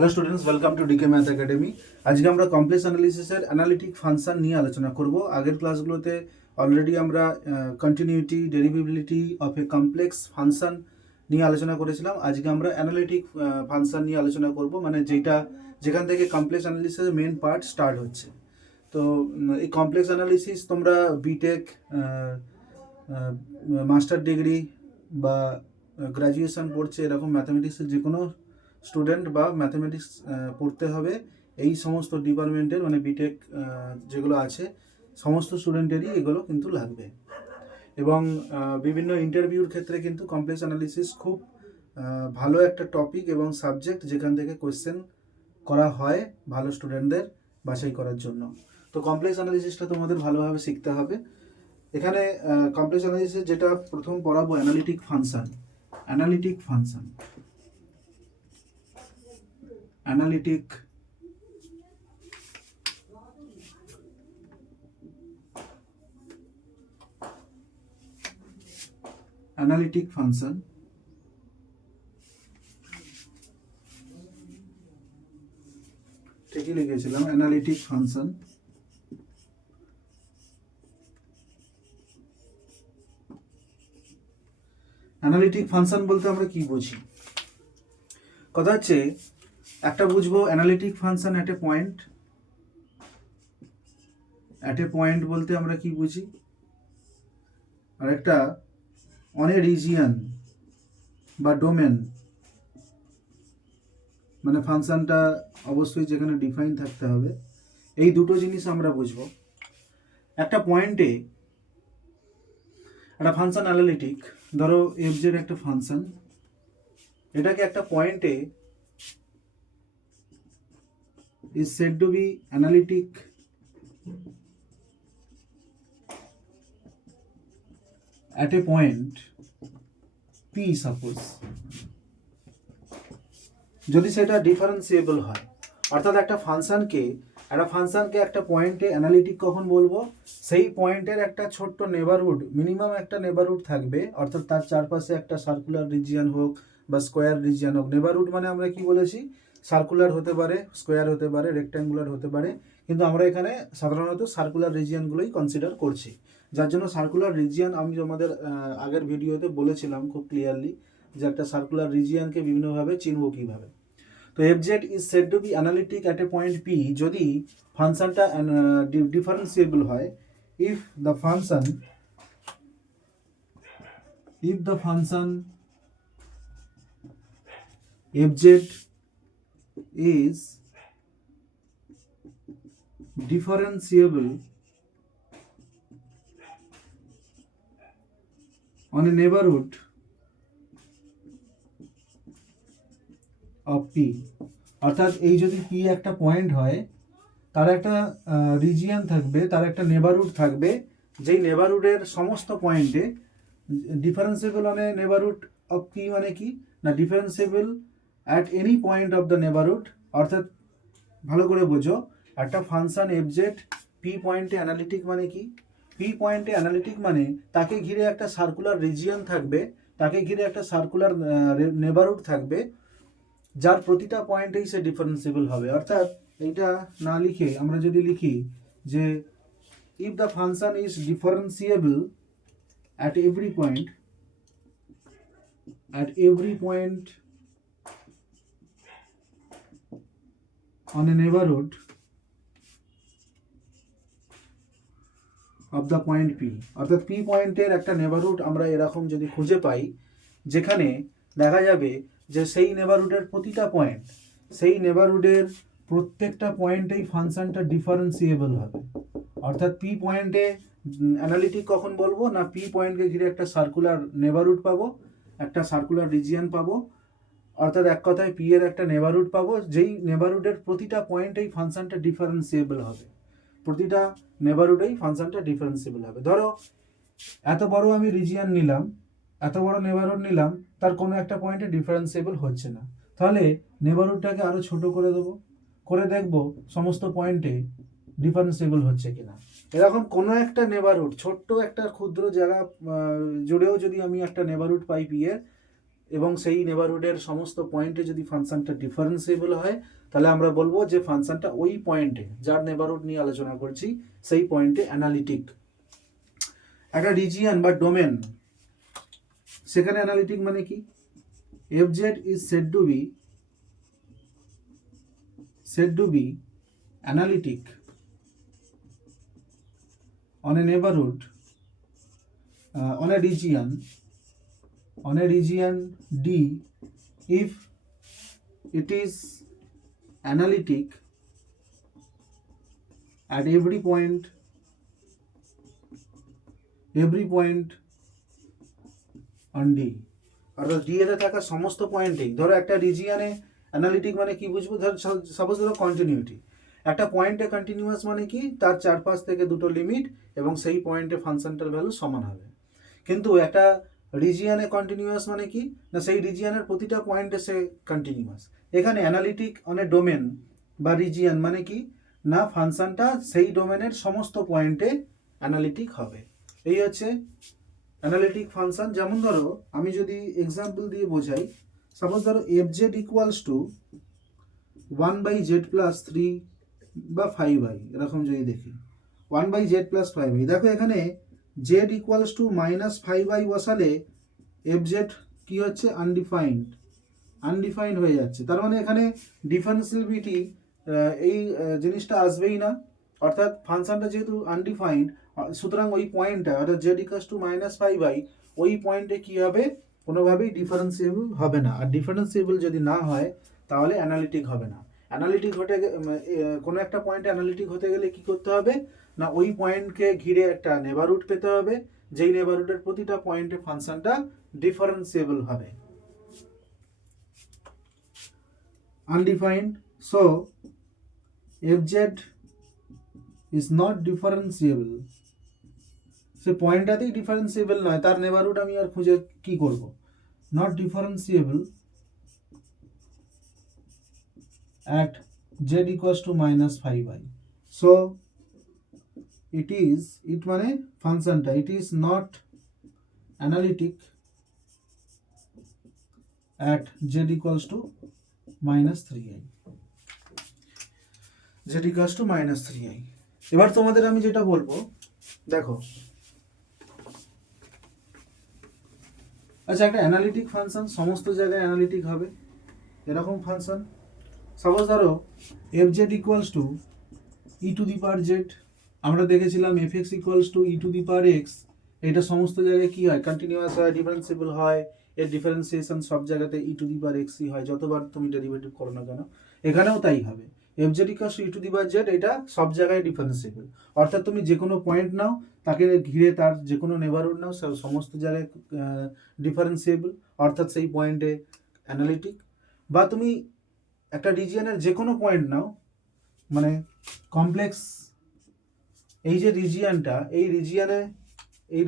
Hello students, welcome to DK math academy. আজকে আমরা complex অ্যানালিসিসের analytic function নিয়ে আলোচনা করব। আগের ক্লাসগুলোতে অলরেডি আমরা continuity, derivability of a complex function নিয়ে আলোচনা করেছিলাম। আজকে আমরা অ্যানালিটিক ফাংশন নিয়ে আলোচনা করব, মানে যেখান থেকে কমপ্লেক্স অ্যানালিসিসের মেন পার্ট স্টার্ট হচ্ছে। তো এই কমপ্লেক্স অ্যানালিসিস তোমরা বিটেক, মাস্টার ডিগ্রি বা গ্র্যাজুয়েশন পড়ছে এরকম ম্যাথামেটিক্সের যে কোনো স্টুডেন্ট বা ম্যাথামেটিক্স পড়তে হবে এই সমস্ত ডিপার্টমেন্টের, মানে বিটেক যেগুলো আছে সমস্ত স্টুডেন্টেরই এগুলো কিন্তু লাগবে। এবং বিভিন্ন ইন্টারভিউর ক্ষেত্রে কিন্তু কমপ্লেক্স অ্যানালিসিস খুব ভালো একটা টপিক এবং সাবজেক্ট, যেখান থেকে কোয়েশ্চেন করা হয় ভালো স্টুডেন্টদের বাছাই করার জন্য। তো কমপ্লেক্স অ্যানালিসিসটা তোমাদের ভালোভাবে শিখতে হবে। এখানে কমপ্লেক্স অ্যানালিসিস যেটা প্রথম পড়াবো, analytic function. Analytic function, analytic analytic function ঠিকই লিখেছিলাম, অ্যানালিটিক ফাংশন। অ্যানালিটিক ফাংশন বলতে আমরা কি বুঝি? কথা হচ্ছে, একটা বুঝবো analytic function at a point. At a point বলতে আমরা কি বুঝি? আর একটা অন এ রিজিয়ন বা ডোমেন, মানে ফাংশনটা অবশ্যই যেখানে ডিফাইন থাকতে হবে। এই দুটো জিনিস আমরা বুঝবো। একটা পয়েন্টে একটা ফাংশন অ্যানালিটিক, ধরো এফজেড একটা ফাংশন, এটাকে একটা পয়েন্টে is said to be analytic at a point P, suppose, যদি সেটা ডিফারেন্সিয়েবল হয়। অর্থাৎ একটা ফাংশনকে একটা পয়েন্টে অ্যানালিটিক কখন বলবো? সেই পয়েন্টের একটা ছোট্ট নেবারহুড, মিনিমাম একটা নেবারহুড থাকবে, অর্থাৎ তার চারপাশে একটা সার্কুলার রিজিয়ন হোক বা স্কোয়ার রিজিয়ন হোক। নেবারহুড মানে আমরা কি বলেছি? সার্কুলার হতে পারে, স্কোয়ার হতে পারে, রেক্ট্যাঙ্গুলার হতে পারে, কিন্তু আমরা এখানে সাধারণত সার্কুলার রিজিয়নগুলোই কনসিডার করছি। যার জন্য সার্কুলার রিজিয়ন আমি আমাদের আগের ভিডিওতে বলেছিলাম খুব ক্লিয়ারলি, যে একটা সার্কুলার রিজিয়নকে বিভিন্নভাবে চিনব কীভাবে। তো FZ is said to be analytic at a point P যদি ফাংশনটা ডিফারেন্সিয়েবল হয়। If the function FZ is differentiable on a neighborhood of P, অর্থাৎ এই যদি P একটা পয়েন্ট হয়, তার একটা রিজিয়ন থাকবে, তার একটা নেবারহুড থাকবে, যেই নেবারহুডের সমস্ত পয়েন্টে differentiable on a neighbourhood of P মানে কি না, differentiable at any point of the neighbourhood. অর্থাৎ ভালো করে বোঝো, একটা ফাংশন এফজেড পি পয়েন্টে অ্যানালিটিক মানে কি? পি পয়েন্টে অ্যানালিটিক মানে তাকে ঘিরে একটা সার্কুলার রিজিয়ন থাকবে, তাকে ঘিরে একটা সার্কুলার নেবারহুড থাকবে, যার প্রতিটা পয়েন্টেই সে ডিফারেন্সিয়েবল হবে। অর্থাৎ এইটা না লিখে আমরা যদি লিখি যে if the function is differentiable at every point on a neighborhood of the point P, অর্থাৎ P পয়েন্টের একটা নেবারহুড আমরা এরকম যদি খুঁজে পাই, যেখানে দেখা যাবে যে সেই নেবারহুডের প্রতিটা পয়েন্ট, সেই নেবারহুডের প্রত্যেকটা পয়েন্টেই ফাংশনটা ডিফারেন্সিয়েবল হবে। অর্থাৎ P পয়েন্টে অ্যানালিটিক কখন বলবো না, P পয়েন্টকে ঘিরে একটা সার্কুলার নেবারহুড পাবো, একটা সার্কুলার রিজিয়ন পাবো, অর্থাৎ এক কথায় পি এর একটা নেবারহুড পাবো, যেই নেবারহুডের প্রতিটা পয়েন্টেই ফাংশনটা ডিফারেন্সিয়েবল হবে, প্রতিটা নেবারহুডেই ফাংশনটা ডিফারেন্সিয়েবল হবে। ধরো এত বড় আমি রিজিয়ন নিলাম, এত বড় নেবারহুড নিলাম, তার কোনো একটা পয়েন্টে ডিফারেন্সিয়েবল হচ্ছে না, তাহলে নেবারহুডটাকে আরও ছোট করে দেবো, করে দেখবো সমস্ত পয়েন্টে ডিফারেন্সিয়েবল হচ্ছে কিনা। এরকম কোনো একটা নেবারহুড, ছোট্ট একটা ক্ষুদ্র জায়গা জুড়েও যদি আমি একটা নেবারহুড পাই পি এর, এবং সেই নেবারহুডের সমস্ত পয়েন্টে যদি ফাংশনটা ডিফারেন্সিয়েবল হয়, তাহলে আমরা বলবো যে ফাংশনটা ওই পয়েন্টে, যার নেবারহুড নিয়ে আলোচনা করছি, সেই পয়েন্টে অ্যানালিটিক। একটা রিজিয়ন বা ডোমেন, সেখানে অ্যানালিটিক মানে কি? fz is said to be analytic on a neighborhood, on a region D if it is analytic at every point on D, অর্থাৎ ডি এতে থাকা সমস্ত পয়েন্টেই। ধরো একটা রিজিয়নে অ্যানালিটিক মানে কি বুঝবো? ধর সাপোজ ধরো কন্টিনিউটি, একটা পয়েন্টে কন্টিনিউয়াস মানে কি, তার চারপাশ থেকে দুটো লিমিট এবং সেই পয়েন্টে ফাংশনটার ভ্যালু সমান হবে। কিন্তু একটা রিজিয়নে কন্টিনিউয়াস মানে কি না, সেই রিজিয়নের প্রতিটা পয়েন্টে সে কন্টিনিউয়াস। এখানে অ্যানালিটিক অন এ ডোমেন বা রিজিয়ন মানে কি না, ফাংশনটা সেই ডোমেনের সমস্ত পয়েন্টে অ্যানালিটিক হবে। এই হচ্ছে অ্যানালিটিক ফাংশন। যেমন ধরো আমি যদি এক্সাম্পল দিয়ে বোঝাই, সাপোজ ধরো fz ইকুয়ালস টু 1/z+3 বা 5i, এরকম যদি দেখি 1/z+5i, দেখো এখানে z ইকুয়ালস টু -5i বসালে fz কি হচ্ছে? আনডিফাইন্ড হয়ে যাচ্ছে। তার মানে এখানে ডিফারেন্সিয়েবিলিটি এই জিনিসটা আসবেই না, অর্থাৎ ফাংশনটা যেহেতু আনডিফাইন্ড, সুতরাং ওই পয়েন্টটা অর্থাৎ z ইকুয়ালস টু -5i, ওই পয়েন্টে কি হবে? কোনোভাবেই ডিফারেন্সিয়েবল হবে না। আর ডিফারেন্সিয়েবল যদি না হয় তাহলে অ্যানালিটিক হবে না। অ্যানালিটিক হতে কোনো একটা পয়েন্টে অ্যানালিটিক হতে গেলে কি করতে হবে না, ওই পয়েন্টকে ঘিরে একটা নেবারহুড পেতে হবে, যেই নেবারহুডের প্রতিটা পয়েন্টে ফাংশনটা ডিফারেন্সিয়েবল হবে। Undefined, so fz is not differentiable, সে পয়েন্টটাতেই ডিফারেন্সিয়েবল নয়, তার নেবারহুড আমি আর খুঁজে কি করব? Not differentiable at z equals to -5i, so it মানে ফাংশনটা it is not analytic at z equals to -3i, z equals to -3i। এবার তোমাদের আমি যেটা বলবো, দেখো আচ্ছা, একটা অ্যানালিটিক ফাংশন সমস্ত জায়গায় অ্যানালিটিক হবে, এরকম ফাংশন সাপোজ ধরো fz ইকুয়ালস টু e⁻z, আমরা দেখেছিলাম fx ইকুয়ালস টু e⁻x, এটা সমস্ত জায়গায় কি হয়? কন্টিনিউয়াস হয়, ডিফারেন্সিয়েবল হয়, এর ডিফারেন্সিয়েশন সব জায়গাতে e⁻x হয়, যতবার তুমি ডেরিভেটিভ করো না কেন। এখানেও তাই হবে, fz ইকুয়ালস টু e⁻z, এটা সব জায়গায় ডিফারেন্সিয়েবল, অর্থাৎ তুমি যে কোনো পয়েন্ট নাও, তাকে ঘিরে তার যে কোনো নেবারহুড নাও, সমস্ত জায়গায় ডিফারেন্সিয়েবল, অর্থাৎ সেই পয়েন্টে অ্যানালিটিক। বা তুমি একটা রিজিয়নের যে কোনো পয়েন্ট নাও, মানে কমপ্লেক্স এই যে রিজিয়নটা, এই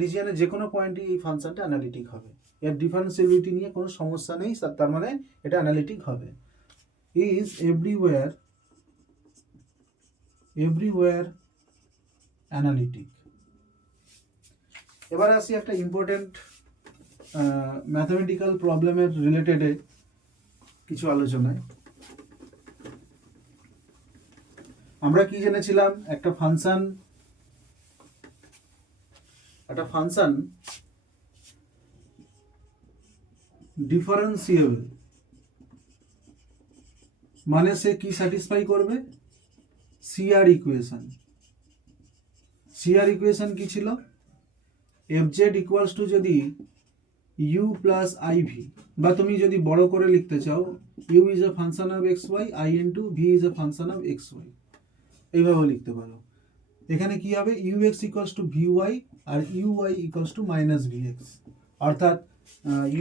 রিজিয়নে যে কোনো পয়েন্টে এই ফাংশনটা অ্যানালিটিক হবে, এর ডিফারেন্সিয়েবিলিটি নিয়ে কোনো সমস্যা নেই, তার মানে এটা অ্যানালিটিক হবে। Is everywhere analytic. এবার আসি একটা ইম্পর্টেন্ট ম্যাথমেটিক্যাল প্রবলেমের রিলেটেডে কিছু আলোচনায়। আমরা কি জেনেছিলাম? একটা ফাংশন ডিফারেন্সিয়েবল মানে সে কি স্যাটিসফাই করবে? CR equation. সিআর ইকুয়েশন কি ছিল? fz ইকুয়ালস টু যদি u প্লাস iv, বা তুমি যদি বড় করে লিখতে চাও u is a function of xy, i into v is a function of xy, এইভাবে লিখতে পারো। এখানে কি হবে? ux ইকুয়ালস টু vy আর uy ইকুয়ালস টু -vx, অর্থাৎ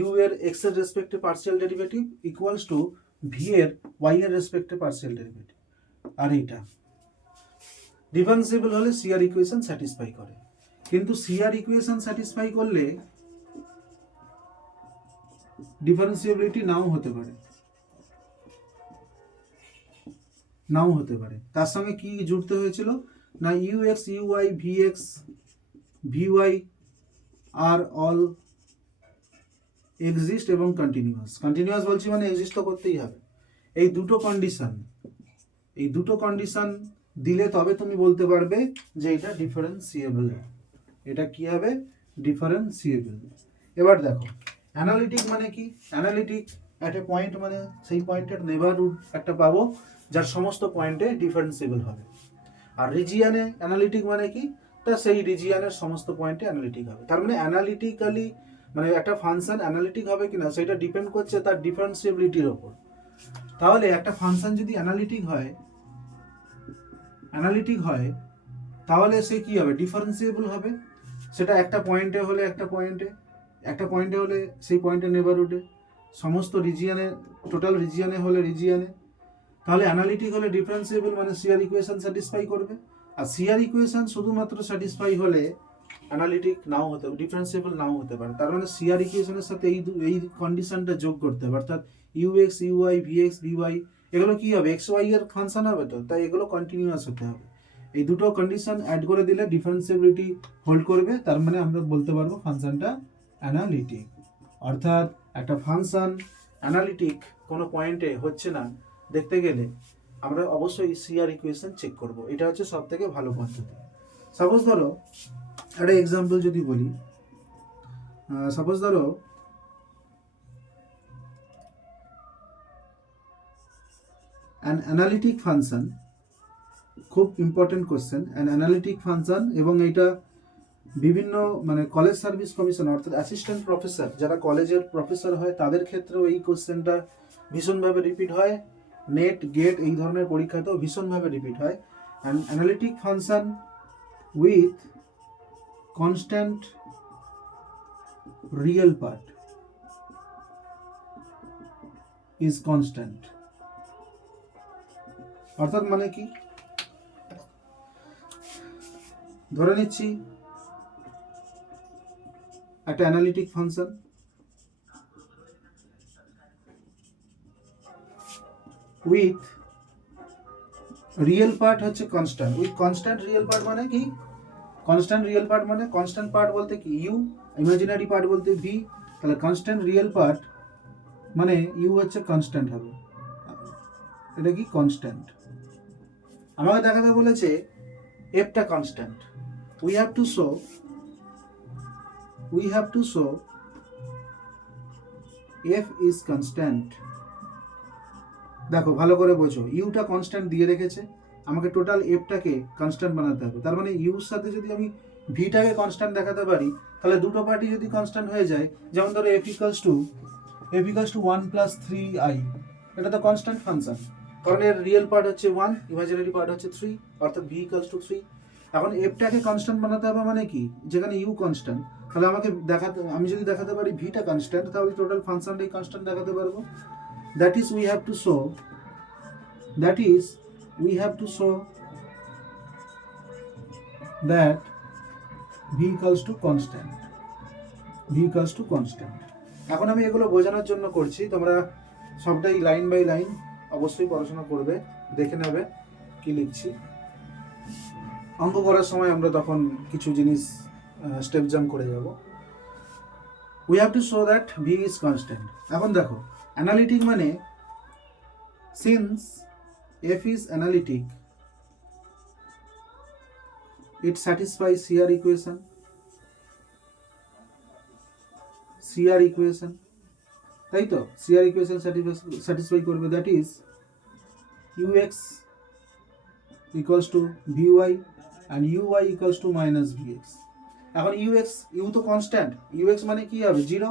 u এর x এর রেসপেক্টে partial derivative equals to v এর y এর রেসপেক্টে পার্শিয়াল ডেরিভেটিভ। আর এইটা ডিফারেন্সিয়েবল হলে সিআর ইকুয়েশন স্যাটিসফাই করে। কিন্তু সিআর ইকুয়েশন স্যাটিসফাই করলে ডিফারেন্সিয়েবিলিটি নাও হতে পারে। তার সঙ্গে কি জুড়তে হয়েছিল না, ux uy vx vy আর অল এক্সিস্ট এবং কন্টিনিউয়াস বলছি মানে এক্সিস্ট তো করতেই হবে। এই দুটো কন্ডিশন দিলে তবে তুমি বলতে পারবে যে এটা ডিফারেন্সিয়েবল। এটা কি হবে? ডিফারেন্সিয়েবল। এবার দেখো অ্যানালিটিক মানে কি? অ্যানালিটিক একটা পয়েন্ট মানে সেই পয়েন্টের নেবারহুড একটা পাবো যার সমস্ত পয়েন্টে ডিফারেন্সিয়েবল হবে। আর রিজিয়ানে অ্যানালিটিক মানে কি? তা সেই রিজিয়ানের সমস্ত পয়েন্টে অ্যানালিটিক হবে। তার মানে অ্যানালিটিক্যালি মানে একটা ফাংশন অ্যানালিটিক হবে কিনা সেটা ডিপেন্ড করছে তার ডিফারেন্সিয়েবিলিটির ওপর। তাহলে একটা ফাংশন যদি অ্যানালিটিক হয় তাহলে সে কি হবে? ডিফারেন্সিয়েবল হবে। সেটা একটা পয়েন্টে হলে একটা পয়েন্টে হলে সেই পয়েন্টের নেবারহুডে, সমস্ত রিজিয়নে, টোটাল রিজিয়নে হলে রিজিয়নে। তাহলে অ্যানালিটিক হলে ডিফারেন্সিয়েবল মানে সিআর ইকুয়েশন স্যাটিসফাই করবে। আর সিআর ইকুয়েশন শুধুমাত্র স্যাটিসফাই হলে অ্যানালিটিক নাও হতে, ডিফারেন্সিয়েবল নাও হতে পারে। তার মানে সিআর ইকুয়েশনের সাথে এই কন্ডিশনটা যোগ করতে হবে, অর্থাৎ ইউএক্স ইউআই ভিএক্স ভিওয়াই এগুলো কি হবে? এক্স ওয়াই এর ফাংশন হবে, তো তাই এগুলো কন্টিনিউয়াস হতে হবে। এই দুটো কন্ডিশন অ্যাড করে দিলে ডিফারেন্সিয়েবিলিটি হোল্ড করবে। তার মানে আমরা বলতে পারবো ফাংশনটা অ্যানালিটিক। অর্থাৎ একটা ফাংশন অ্যানালিটিক কোনো পয়েন্টে হচ্ছে না দেখতে গেলে আমরা অবশ্যই সিআর ইকুয়েশন চেক করব। এটা হচ্ছে সব থেকে ভালো পদ্ধতি। সাপোজ ধরো একটা এক্সাম্পল যদি বলি, সাপোজ ধরো অ্যান অ্যানালিটিক ফাংশন, খুব important question, an analytic function, এবং এটা বিভিন্ন মানে কলেজ সার্ভিস কমিশন অর্থাৎ অ্যাসিস্ট্যান্ট প্রফেসর যারা কলেজের প্রফেসর হয় তাদের ক্ষেত্রেও এই কোশ্চেনটা ভীষণভাবে রিপিট হয়। নেট গেট এই ধরনের পরীক্ষাতেও ভীষণভাবে রিপিট হয়। An analytic function with constant real part is constant. অর্থাৎ মানে কি? ধরে নিচ্ছি একটা analytic function with real part হচ্ছে constant, with constant real part মানে কি? কনস্ট্যান্ট রিয়েল পার্ট মানে কনস্ট্যান্ট পার্ট বলতে কি ইউ, ইমাজিনারি পার্ট বলতে ভি। তাহলে কনস্ট্যান্ট রিয়েল পার্ট মানে ইউ হচ্ছে কনস্ট্যান্ট হবে। এটা কি? কনস্ট্যান্ট। আমাকে দেখাতে বলেছে এফটা constant. We have to show F is constant. দেখো ভালো করে বোঝো, ইউটা কনস্ট্যান্ট দিয়ে রেখেছে, আমাকে টোটাল এফটাকে কনস্ট্যান্ট বানাতে হবে। তার মানে ইউর সাথে যদি আমি ভিটাকে কনস্ট্যান্ট দেখাতে পারি তাহলে দুটো পার্টি যদি কনস্ট্যান্ট হয়ে যায়, যেমন ধরো এফ ইকালস টু 1+3i, এটা তো কনস্ট্যান্ট ফাংশন, কারণ এর রিয়েল পার্ট হচ্ছে 1, ইমাজিনারি পার্ট হচ্ছে 3, অর্থাৎ v ইকালস টু 3। এখন এফটাকে কনস্ট্যান্ট বানাতে হবে মানে কি? যেখানে ইউ কনস্ট্যান্ট, তাহলে আমি যদি দেখাতে পারি ভিটা কনস্ট্যান্ট, তাহলে টোটাল ফাংশনটাই কনস্ট্যান্ট দেখাতে পারবো। That is we have to show that v equals to constant. এখন আমি এগুলো বোঝানোর জন্য করছি, তোমরা সবটাই লাইন বাই লাইন অবশ্যই পড়াশোনা করবে, দেখে নেবে কি লিখছি। অঙ্ক করার সময় আমরা তখন কিছু জিনিস স্টেপ জাম্প করে যাব। We have to show that v is constant. এখন দেখো অ্যানালিটিক মানে since f is analytic it satisfies CR equation, তাই তো? CR equation satisfy করবে, that is ux equals to vy and uy equals to minus vx. এখন u তো constant, ux মানে কি হবে? 0,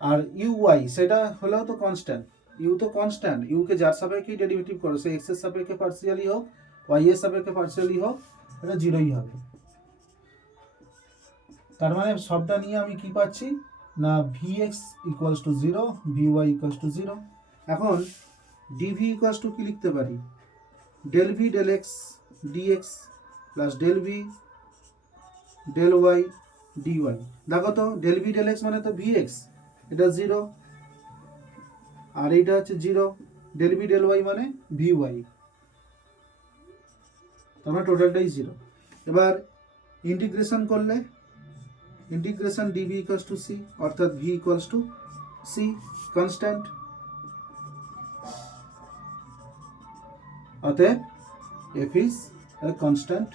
আর uy সেটা হলেও তো কনস্ট্যান্ট, ইউ তো কনস্ট্যান্ট, ইউকে যার সাপেক্ষে ডেরিভেটিভ করো, সে এক্স এর সাপেক্ষে পার্সিয়ালি হোক ওয়াই এর সাপেক্ষে পার্সিয়ালি হোক, এটা 0ই হবে। তার মানে সবটা নিয়ে আমি কি পাচ্ছি না vx equals to 0, vy equals to 0। এখন dv ইকুয়ালস টু কি লিখতে পারি? del v del x dx plus del v del y dy। দেখো তো del v del x মানে তো vx, এটা 0, আর এইটা হচ্ছে 0, del v del y মানে vy, তার মানে টোটালটাই 0। এবার ইন্টিগ্রেশন করলে integration D V equals to C, অর্থাৎ V equals to C constant. অতএব F is a constant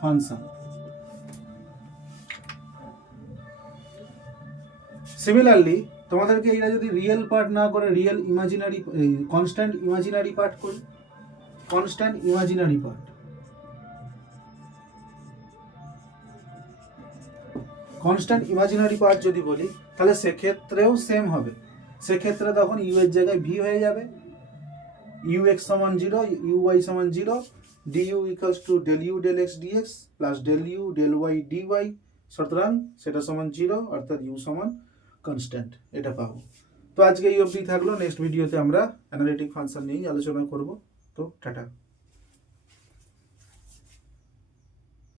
function. Similarly তোমাদেরকে এটা যদি রিয়েল পার্ট না করে real imaginary constant imaginary part করি, constant imaginary part, constant imaginary part যদি বলি তাহলে সেক্ষেত্রেও সেম হবে। সেক্ষেত্রে তখন ইউ এর জায়গায় ভি হয়ে যাবে, ইউ এক্স সমান 0, ইউ ওয়াই সমান 0, DU equals to del U del X DX plus del U del Y DY, সুতরাং সেটা সমান 0, অর্থাৎ ইউ সমান কনস্ট্যান্ট, এটা পাবো। তো আজকে এই অবধি থাকলো, নেক্সট ভিডিওতে আমরা অ্যানালিটিক ফাংশন নিয়েই আলোচনা করব। তো টাটা।